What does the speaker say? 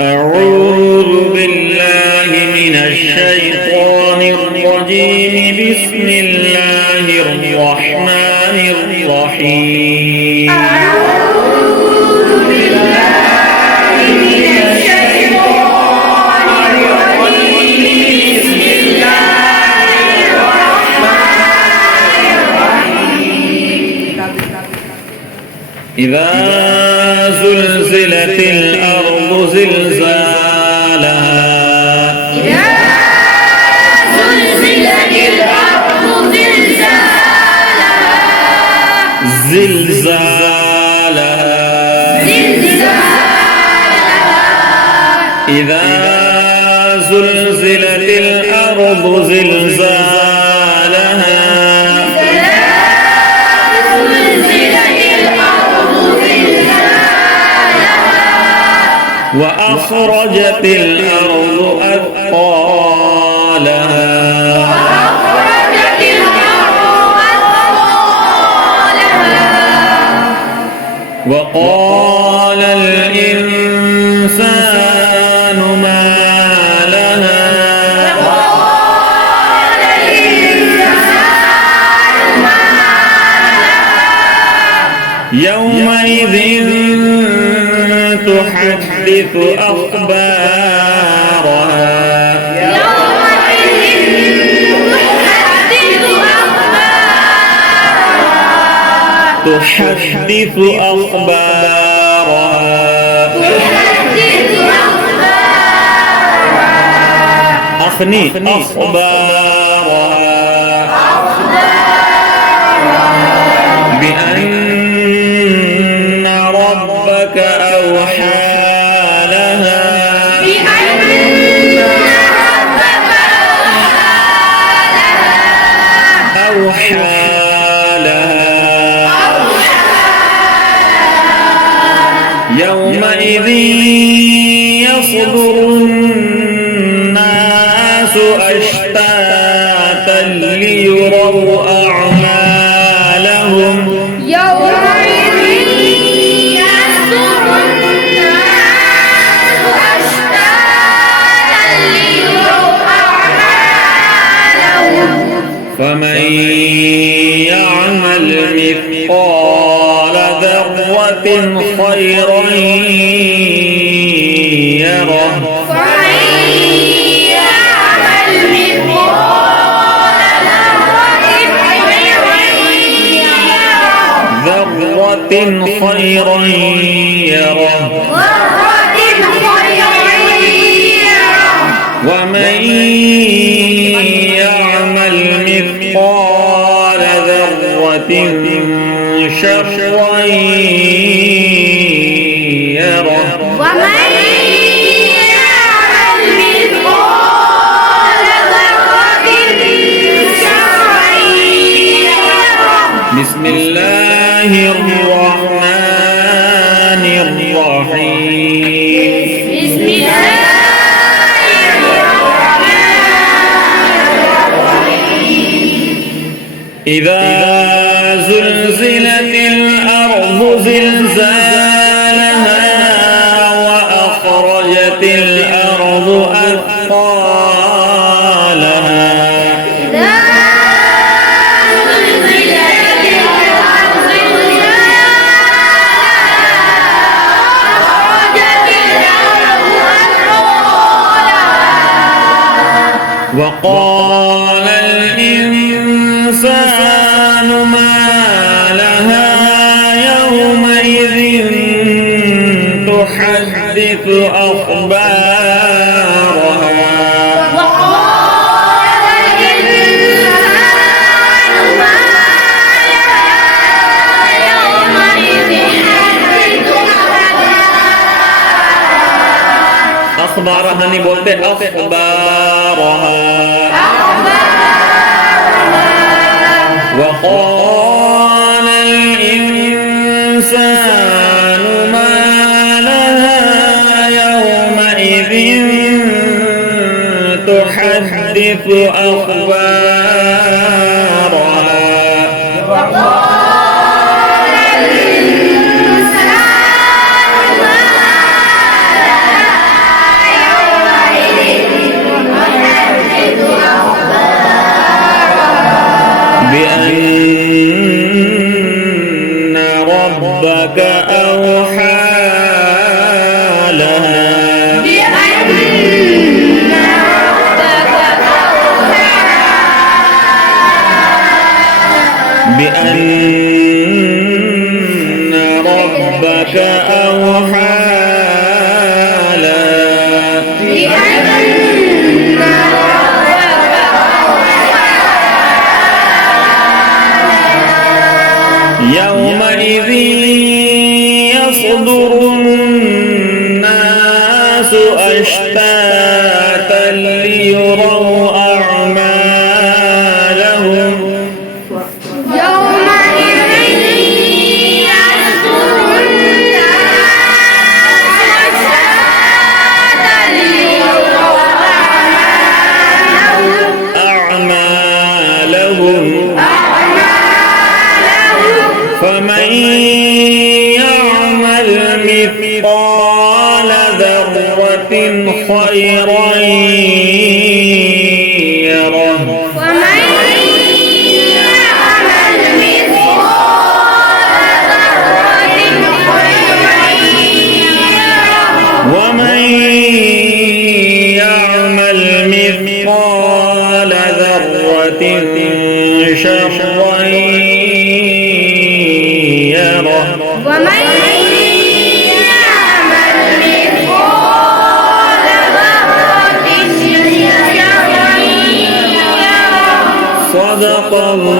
أعوذ بالله من الشيطان الرجيم. بسم الله الرحمن الرحيم. أعوذ بالله من الشيطان الرجيم. بسم الله الرحمن الرحيم. إذا زلزلت الأرض زلزالها. إذا زلزلت الأرض زلزالها. زلزالها. إذا زلزلت الأرض زلزالها. وأخرجت الأرض أثقالها. وقال الإنسان ما لها. يومئذ تحدث أخبارها. تحدث أخبارها. أخني أخبارها. بأن ربك أوحى لها. أوحى لها. يومئذ يصدر الناس أشتاتا ليروا أعمالهم. يومئذ يصدر الناس أشتاتا ليروا أعمالهم. فمن يعمل مثقال ذرة خيرا يره. ذرة خيرا يره. ومن يعمل مثقال ذرة شرا يره. بسم الله الرحمن الرحيم. بسم الله الرحمن الرحيم. إذا زلزلت الأرض زلزالها. وأخرجت الأرض أثقالها. وقال الإنسان ما لها. يومئذ تحدث أخبارها. وقال الإنسان ما لها. يومئذ تحدث أخبارها नहीं बोलते أخبارها. وقال الإنسان ما لها. يومئذ تحدث أخبارها. وقال الإنسان ما لها. يومئذ يصدر الناس أشتاتا ليروا أعمالهم يومئذ يصدر الناس أشتاتا ليروا أعمالهم فمن يعمل مثقال ذرة خيرا يره ومن يعمل مثقال ذرة خيرا يره ومن يعمل مثقال ذرة شرا يره ومن يعمل مثقال ذرة شرا يره صدق الله